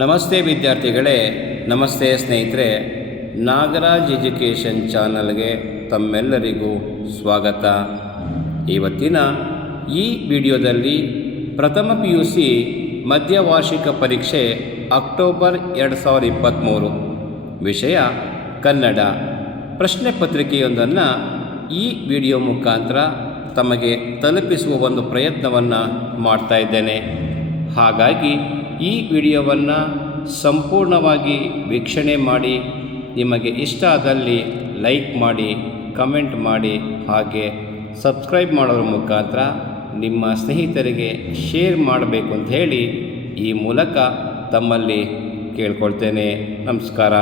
ನಮಸ್ತೆ ವಿದ್ಯಾರ್ಥಿಗಳೇ, ನಮಸ್ತೆ ಸ್ನೇಹಿತರೆ. ನಾಗರಾಜ್ ಎಜುಕೇಷನ್ ಚಾನಲ್ಗೆ ತಮ್ಮೆಲ್ಲರಿಗೂ ಸ್ವಾಗತ. ಇವತ್ತಿನ ಈ ವಿಡಿಯೋದಲ್ಲಿ ಪ್ರಥಮ PUC ಮಧ್ಯವಾರ್ಷಿಕ ಪರೀಕ್ಷೆ ಅಕ್ಟೋಬರ್ 2023 ವಿಷಯ ಕನ್ನಡ ಪ್ರಶ್ನೆ ಪತ್ರಿಕೆಯೊಂದನ್ನು ಈ ವಿಡಿಯೋ ಮುಖಾಂತರ ತಮಗೆ ತಲುಪಿಸುವ ಒಂದು ಪ್ರಯತ್ನವನ್ನು ಮಾಡ್ತಾ ಇದ್ದೇನೆ. ಹಾಗಾಗಿ ಈ ವಿಡಿಯೋವನ್ನು ಸಂಪೂರ್ಣವಾಗಿ ವೀಕ್ಷಣೆ ಮಾಡಿ, ನಿಮಗೆ ಇಷ್ಟ ಆದಲ್ಲಿ ಲೈಕ್ ಮಾಡಿ, ಕಮೆಂಟ್ ಮಾಡಿ, ಹಾಗೆ ಸಬ್ಸ್ಕ್ರೈಬ್ ಮಾಡೋದ್ರ ಮುಖಾಂತರ ನಿಮ್ಮ ಸ್ನೇಹಿತರಿಗೆ ಶೇರ್ ಮಾಡಬೇಕು ಅಂತ ಹೇಳಿ ಈ ಮೂಲಕ ತಮ್ಮಲ್ಲಿ ಕೇಳ್ಕೊಳ್ತೇನೆ. ನಮಸ್ಕಾರ.